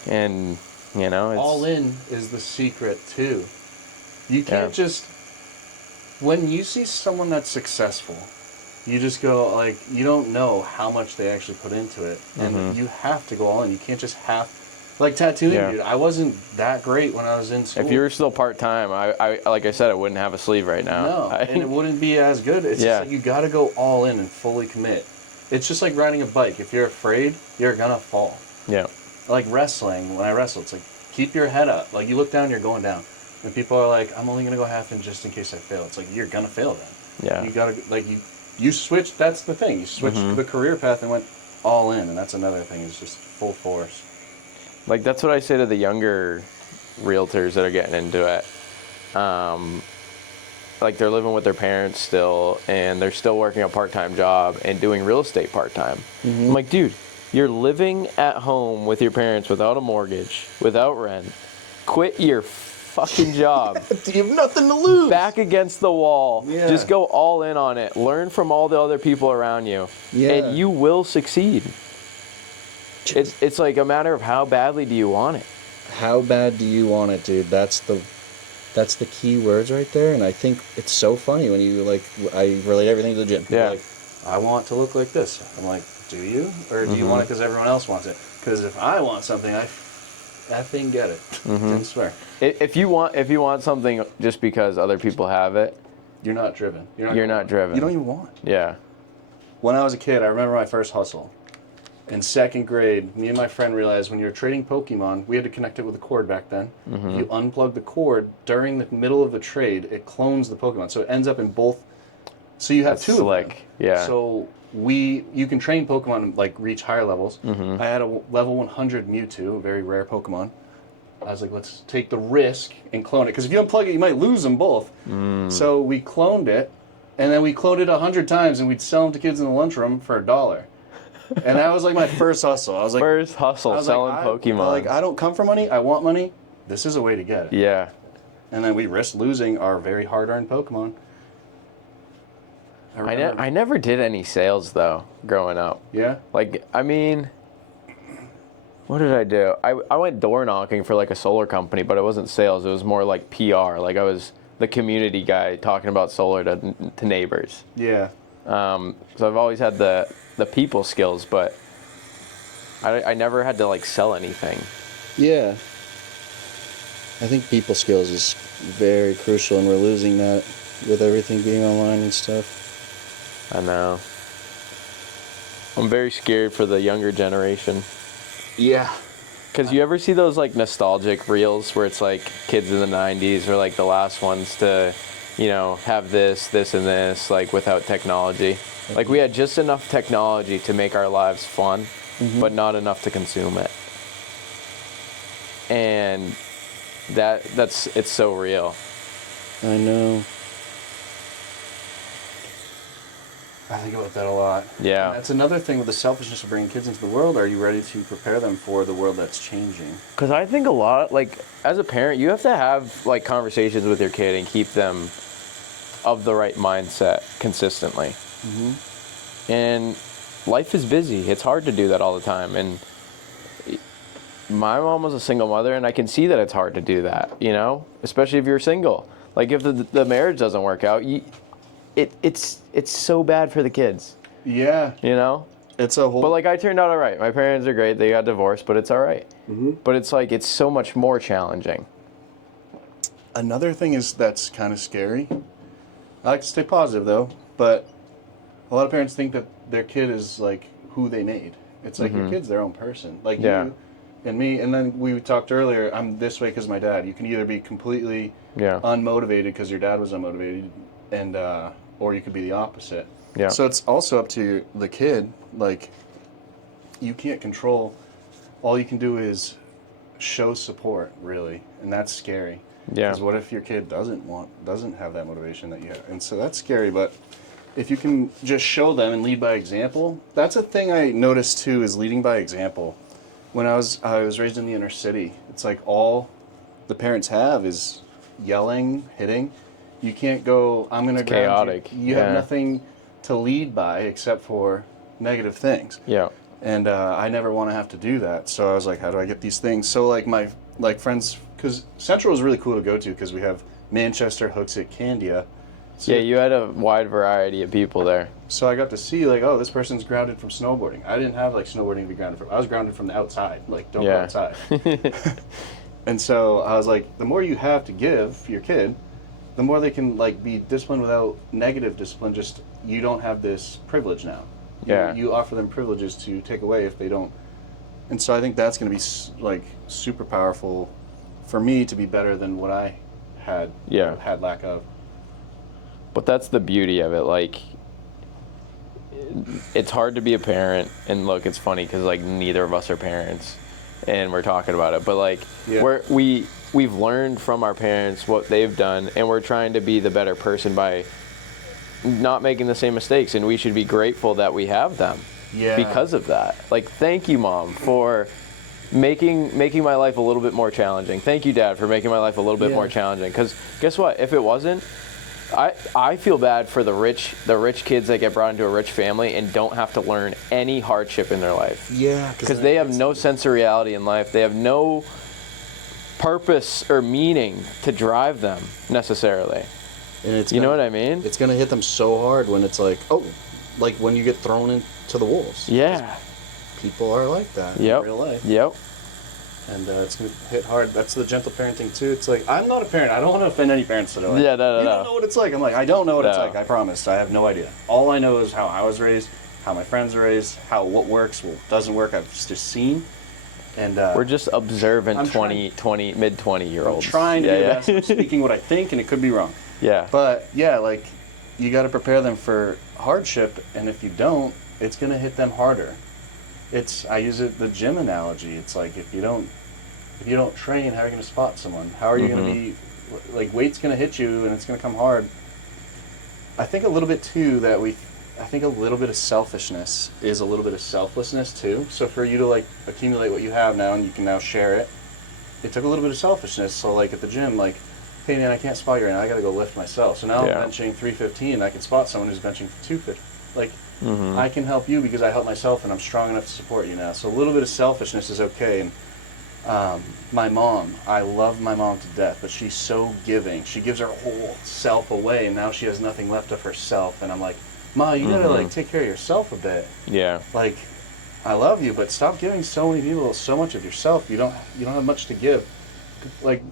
And you know, all in is the secret too. You can't just, when you see someone that's successful, you just go like, you don't know how much they actually put into it, and you have to go all in. You can't just like tattooing, dude. I wasn't that great when I was in school. If you were still part-time, I like I said, I wouldn't have a sleeve right now. No, and it wouldn't be as good. It's just like you got to go all in and fully commit. It's just like riding a bike. If you're afraid, you're gonna fall. Yeah. Like wrestling, when I wrestle, it's like, keep your head up. Like, you look down, you're going down. And people are like, I'm only gonna go half in just in case I fail. It's like, you're gonna fail then. Yeah. You gotta, like, you switched, that's the thing. You switched the career path and went all in, and that's another thing, is just full force. Like, that's what I say to the younger realtors that are getting into it. Like, they're living with their parents still, and they're still working a part-time job and doing real estate part-time. Mm-hmm. I'm like, dude, you're living at home with your parents without a mortgage, without rent. Quit your fucking job. You have nothing to lose. Back against the wall. Yeah. Just go all in on it. Learn from all the other people around you. Yeah. And you will succeed. It's like a matter of how badly do you want it. How bad do you want it, dude? That's the key words right there. And I think it's so funny when you, like, I relate everything to the gym. People are like, I want to look like this. I'm like, do you? Or do you want it because everyone else wants it? Because if I want something, I effing get it. I swear. If you want something just because other people have it, you're not driven. You're not driven. You don't even want it. Yeah. When I was a kid, I remember my first hustle. In second grade, me and my friend realized when you're trading Pokemon, we had to connect it with a cord back then. Mm-hmm. You unplug the cord during the middle of the trade, it clones the Pokemon. So it ends up in both. So you have two of them. Yeah. So you can train Pokemon, like, reach higher levels. Mm-hmm. I had a level 100 Mewtwo, a very rare Pokemon. I was like, let's take the risk and clone it. Because if you unplug it, you might lose them both. So we cloned it, and then we cloned it 100 times, and we'd sell them to kids in the lunchroom for $1. And that was like my first hustle. I was like, selling Pokemon. Like, I don't come for money. I want money. This is a way to get it. Yeah. And then we risked losing our very hard-earned Pokemon. I never did any sales though growing up. Yeah. Like, I mean, What did I do? I went door knocking for like a solar company, but it wasn't sales. It was more like PR. Like I was the community guy talking about solar to neighbors. Yeah. So I've always had the people skills, but I never had to like sell anything. Yeah. I think people skills is very crucial, and we're losing that with everything being online and stuff. I know. I'm very scared for the younger generation. Yeah. Because you ever see those like nostalgic reels where it's like kids in the 90s are like the last ones to, have this, and this, like without technology. Like we had just enough technology to make our lives fun, but not enough to consume it. And it's so real. I know. I think about that a lot. Yeah. And that's another thing with the selfishness of bringing kids into the world. Are you ready to prepare them for the world that's changing? Because I think a lot, like, as a parent, you have to have, like, conversations with your kid and keep them of the right mindset consistently. Mm-hmm. And life is busy. It's hard to do that all the time. And my mom was a single mother, and I can see that it's hard to do that, especially if you're single. Like, if the marriage doesn't work out, it's so bad for the kids. Yeah. It's a whole... But, like, I turned out all right. My parents are great. They got divorced, but it's all right. Mm-hmm. But it's, like, it's so much more challenging. Another thing that's kind of scary. I like to stay positive, though, but a lot of parents think that their kid is, like, who they made. It's like your kid's their own person. Like, you and me, and then we talked earlier, I'm this way because my dad. You can either be completely unmotivated because your dad was unmotivated, and or you could be the opposite. Yeah. So it's also up to the kid. Like, you can't control. All you can do is show support, really, and that's scary. Yeah. Because what if your kid doesn't have that motivation that you have, and so that's scary. But if you can just show them and lead by example, that's a thing I noticed too, is leading by example. When I was raised in the inner city, it's like all the parents have is yelling, hitting. You can't go, I'm going to ground chaotic. You have nothing to lead by except for negative things. Yeah. And I never want to have to do that. So I was like, how do I get these things? So like my friends, because Central is really cool to go to because we have Manchester, Hooksett, Candia. So, yeah, you had a wide variety of people there. So I got to see, like, oh, this person's grounded from snowboarding. I didn't have, like, snowboarding to be grounded from. I was grounded from the outside. Like, don't go outside. And so I was like, the more you have to give your kid, the more they can, like, be disciplined without negative discipline. Just, you don't have this privilege now. You offer them privileges to take away if they don't. And so I think that's going to be, like, super powerful for me to be better than what I had lack of. But that's the beauty of it. Like, it's hard to be a parent, and look, it's funny because like neither of us are parents, and we're talking about it. But like, we've learned from our parents what they've done, and we're trying to be the better person by not making the same mistakes. And we should be grateful that we have them because of that. Like, thank you, Mom, for making my life a little bit more challenging. Thank you, Dad, for making my life a little bit more challenging. Because guess what? If it wasn't, I feel bad for the rich kids that get brought into a rich family and don't have to learn any hardship in their life. Yeah. Because they have no sense of reality in life. They have no purpose or meaning to drive them necessarily. And you know what I mean? It's going to hit them so hard when it's like, like when you get thrown into the wolves. Yeah. People are like that in real life. Yep. And it's going to hit hard. That's the gentle parenting, too. It's like, I'm not a parent. I don't want to offend any parents that are like, you don't know what it's like. I'm like, I don't know what it's like. I promise. I have no idea. All I know is how I was raised, how my friends are raised, what works, what doesn't work. I've just seen. And we're just observant mid-20-year-olds. I'm trying to do that. I'm speaking what I think, and it could be wrong. Yeah. But, like, you got to prepare them for hardship, and if you don't, it's going to hit them harder. I use the gym analogy. It's like if you don't train, how are you going to spot someone? How are you going to be, like, weight's going to hit you and it's going to come hard. I think a little bit too I think a little bit of selfishness is a little bit of selflessness too. So for you to like accumulate what you have now and you can now share it, it took a little bit of selfishness. So like at the gym, like, hey man, I can't spot you right now. I got to go lift myself. So now I'm benching 315. I can spot someone who's benching 250. Like, Mm-hmm. I can help you because I help myself and I'm strong enough to support you now. So a little bit of selfishness is okay. And my mom, I love my mom to death, but she's so giving. She gives her whole self away, and now she has nothing left of herself. And I'm like, Ma, you gotta like take care of yourself a bit. Yeah. Like, I love you, but stop giving so many people so much of yourself. You don't have much to give. Like,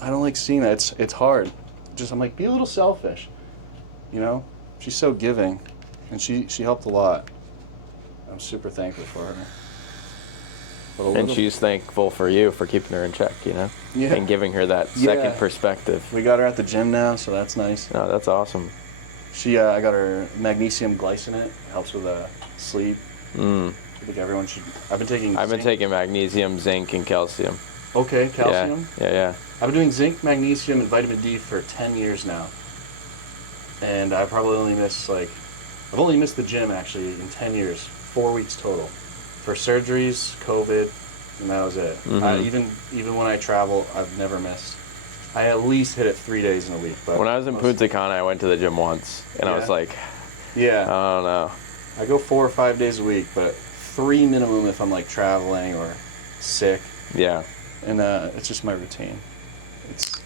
I don't like seeing that. It's hard. I'm like, be a little selfish. You know? She's so giving, and she helped a lot. I'm super thankful for her. But And she's thankful for you for keeping her in check, you know? Yeah. And giving her that second perspective. We got her at the gym now, so that's nice. Oh, that's awesome. I got her magnesium glycinate. Helps with sleep. I think everyone should. I've been taking magnesium, zinc, and calcium. Okay, calcium. Yeah. I've been doing zinc, magnesium, and vitamin D for 10 years now. And I probably I've only missed the gym actually in 10 years, 4 weeks total. For surgeries, COVID, and that was it. Even when I travel, I've never missed. I at least hit it 3 days in a week. But when I was in Punta Cana, I went to the gym once, and I was like, yeah, I don't know. I go 4 or 5 days a week, but 3 minimum if I'm like traveling or sick. Yeah. And it's just my routine. It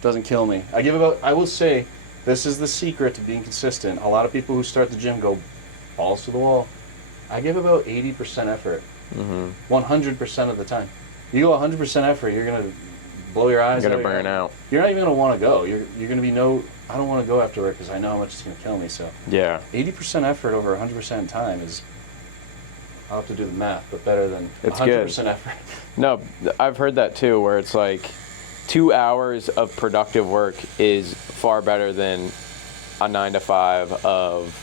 doesn't kill me. I will say, this is the secret to being consistent. A lot of people who start the gym go balls to the wall. I give about 80% effort. 100% of the time. You go 100% effort, you're going to blow your eyes out. You're going to burn out. You're not even going to want to go. You're going to be I don't want to go after work because I know how much it's going to kill me. So yeah, 80% effort over 100% time is, I'll have to do the math, but better than it's 100% good. effort. No, I've heard that too, where it's like 2 hours of productive work is far better than a 9 to 5 of,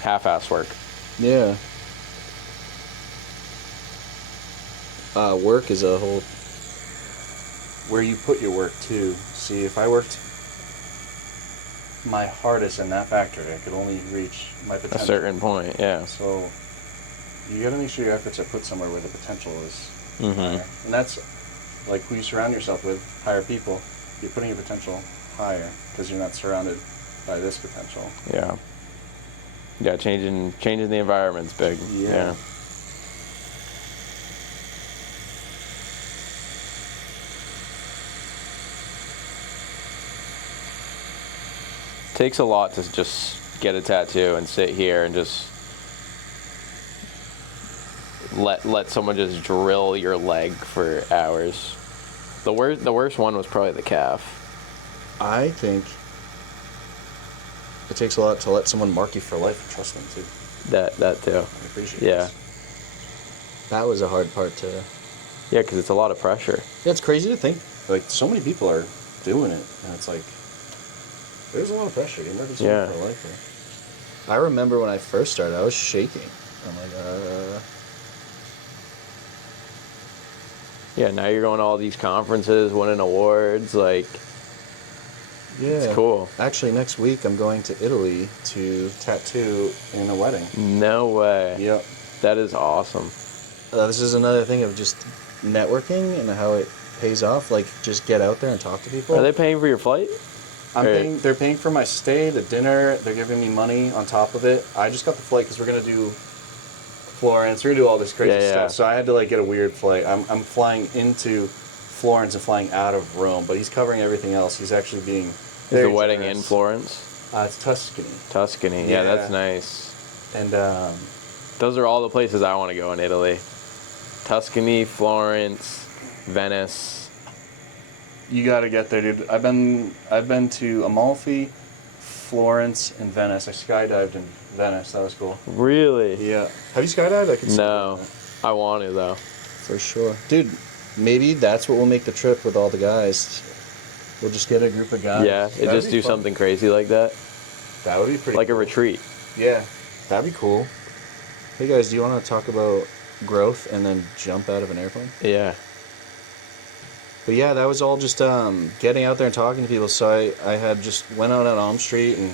half-ass work. Yeah. Work is a whole... Where you put your work, too. See, if I worked my hardest in that factory, I could only reach my potential. A certain point, yeah. So, you gotta make sure your efforts are put somewhere where the potential is higher. And that's, like, who you surround yourself with, higher people. You're putting your potential higher, because you're not surrounded by this potential. Yeah. Yeah, changing the environment's big. Yeah. Takes a lot to just get a tattoo and sit here and just let someone just drill your leg for hours. The worst one was probably the calf. I think it takes a lot to let someone mark you for life and trust them too. That too. I appreciate Yeah. That was a hard part to... Yeah, because it's a lot of pressure. Yeah, it's crazy to think. Like, so many people are doing it, and it's like, there's a lot of pressure. You never see it for life. I remember when I first started, I was shaking. I'm like, Yeah, now you're going to all these conferences, winning awards, like... Yeah. It's cool. Actually, next week I'm going to Italy to tattoo in a wedding. No way. Yep. That is awesome. This is another thing of just networking and how it pays off. Like, just get out there and talk to people. Are they paying for your flight? They're paying for my stay, the dinner. They're giving me money on top of it. I just got the flight because we're gonna do Florence. We're gonna do all this crazy stuff. So I had to like get a weird flight. I'm flying into Florence and flying out of Rome, but he's covering everything else. He's actually being... Is the wedding in Florence? It's Tuscany. Tuscany, yeah, that's nice. And those are all the places I want to go in Italy. Tuscany, Florence, Venice. You got to get there, dude. I've been to Amalfi, Florence, and Venice. I skydived in Venice. That was cool. Really? Yeah. Have you skydived? I could see No. I want to though. For sure, dude. Maybe that's what will make the trip with all the guys. We'll just get a group of guys. Yeah, and just do something crazy like that. That would be pretty like cool. a retreat. Yeah, that'd be cool. Hey guys, do you want to talk about growth and then jump out of an airplane? Yeah. But yeah, that was all just getting out there and talking to people. So I had just went out on Elm Street and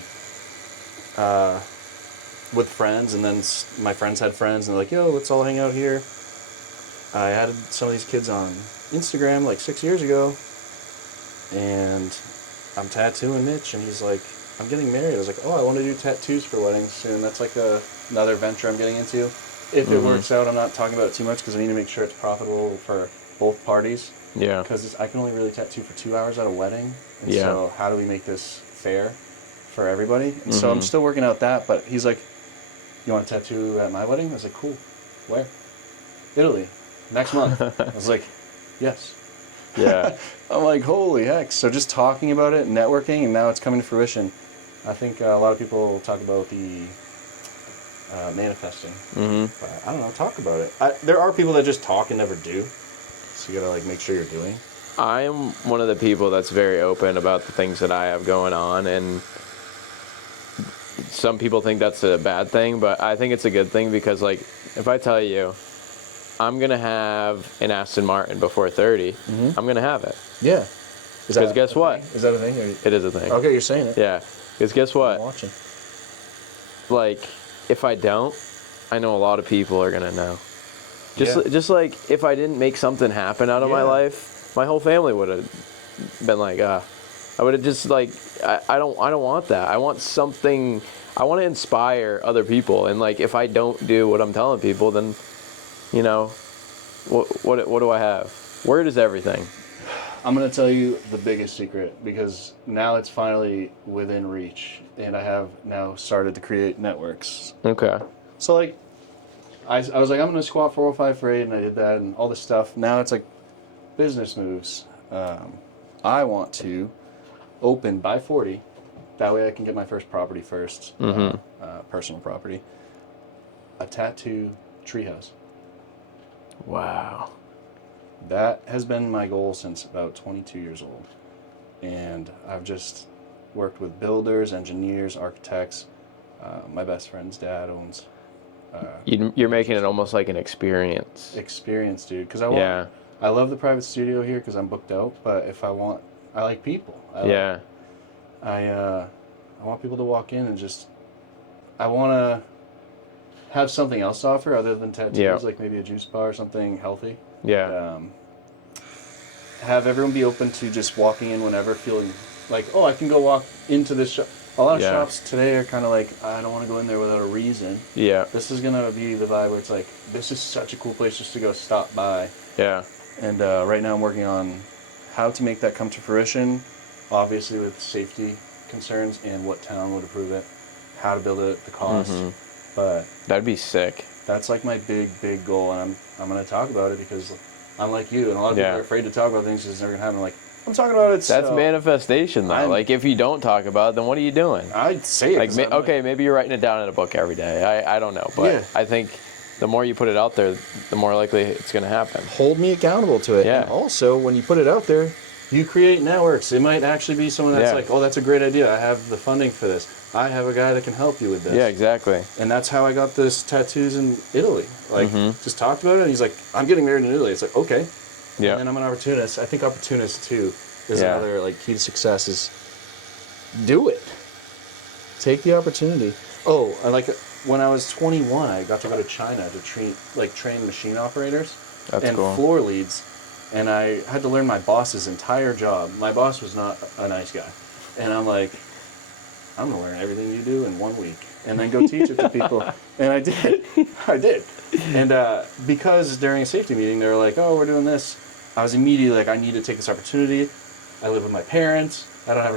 with friends, and then my friends had friends, and they're like, yo, let's all hang out here. I added some of these kids on Instagram like 6 years ago, and I'm tattooing Mitch, and he's like, I'm getting married. I was like, oh, I want to do tattoos for weddings soon. That's like another venture I'm getting into. If it works out, I'm not talking about it too much because I need to make sure it's profitable for both parties. Yeah. Because I can only really tattoo for 2 hours at a wedding. And Yeah. so how do we make this fair for everybody? And so I'm still working out that, but he's like, you want a tattoo at my wedding? I was like, cool. Where? Italy. Next month. I was like, yes. Yeah. I'm like, holy heck. So just talking about it, networking, and now it's coming to fruition. I think a lot of people talk about the manifesting. But I don't know, talk about it. There are people that just talk and never do. So you gotta like make sure you're doing. I am one of the people that's very open about the things that I have going on, and some people think that's a bad thing, but I think it's a good thing because, like, if I tell you I'm going to have an Aston Martin before 30, I'm going to have it. Yeah. Because guess what? Is that a thing? It is a thing. Okay, you're saying it. Yeah. Because guess what? I'm watching. Like, if I don't, I know a lot of people are going to know. Just like if I didn't make something happen out of my life, my whole family would have been like, I would have just like, I don't want that. I want something, I want to inspire other people. And like, if I don't do what I'm telling people, then, you know, what do I have? Word is everything. I'm going to tell you the biggest secret because now it's finally within reach and I have now started to create networks. Okay. So like, I was like, I'm going to squat 405 for 8 and I did that and all this stuff. Now it's like business moves. I want to open by 40. That way I can get my first property first, personal property. A tattoo treehouse. Wow. That has been my goal since about 22 years old. And I've just worked with builders, engineers, architects. My best friend's dad owns... You're making it almost like an experience. Experience, dude. Because I love the private studio here because I'm booked out. But if I like people. I want people to walk in and just... I want to have something else to offer other than tattoos, like maybe a juice bar or something healthy. Yeah. And, have everyone be open to just walking in whenever, feeling like, oh, I can go walk into this shop. A lot of shops today are kind of like, I don't want to go in there without a reason. Yeah. This is going to be the vibe where it's like, this is such a cool place just to go stop by. Yeah. And right now I'm working on how to make that come to fruition, obviously with safety concerns and what town would approve it, how to build it, the cost. But that'd be sick. That's like my big goal, and I'm going to talk about it because I'm like you, and a lot of people are afraid to talk about things because it's never going to happen. Like, I'm talking about it. That's manifestation, though. Like, if you don't talk about it, then what are you doing? I'd say it. Like, okay, maybe you're writing it down in a book every day. I don't know, but I think the more you put it out there, the more likely it's going to happen. Hold me accountable to it. Yeah. And also, when you put it out there, you create networks. It might actually be someone that's like, oh, that's a great idea. I have the funding for this. I have a guy that can help you with this. Yeah, exactly. And that's how I got this tattoos in Italy. Like, just talked about it, and he's like, I'm getting married in Italy. It's like, okay. Yeah. And then I'm an opportunist. I think opportunist, too, is another, like, key to success is do it. Take the opportunity. Oh, when I was 21, I got to go to China to train machine operaters and floor leads. And I had to learn my boss's entire job. My boss was not a nice guy. And I'm like, I'm going to learn everything you do in 1 week. And then go teach it to people. And I did. And because during a safety meeting, they were like, oh, we're doing this. I was immediately like, I need to take this opportunity. I live with my parents. I don't have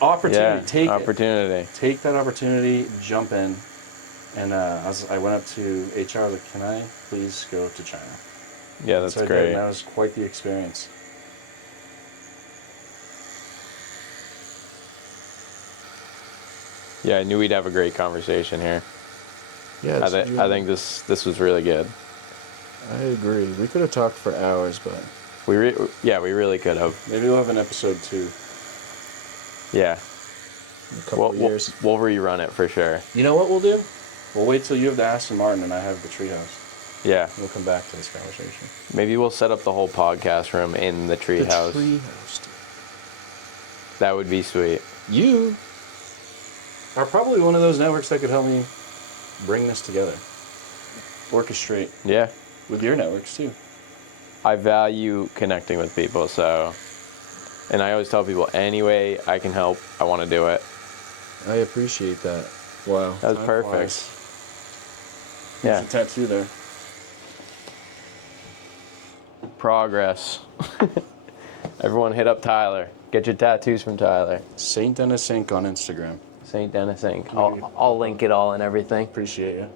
opportunity. Take it. Take that opportunity. Jump in. And I went up to HR. I was like, can I please go to China? Yeah, that's great. And that was quite the experience. Yeah, I knew we'd have a great conversation here. Yeah, I think this was really good. I agree. We could have talked for hours, but we really could have. Maybe we'll have an episode 2. Yeah. In a couple of years. We'll rerun it for sure. You know what we'll do? We'll wait till you have the Aston Martin and I have the treehouse. Yeah. We'll come back to this conversation. Maybe we'll set up the whole podcast room in the treehouse. The treehouse, dude. That would be sweet. You are probably one of those networks that could help me bring this together. Orchestrate. Yeah. With your networks, too. I value connecting with people, so... And I always tell people, any way I can help, I want to do it. I appreciate that. Wow. That was time perfect. flies. Yeah. There's a tattoo there. Progress. Everyone hit up Tyler. Get your tattoos from Tyler. Saint Denis Inc. on Instagram. St. Denis Inc. I'll link it all and everything. Appreciate you.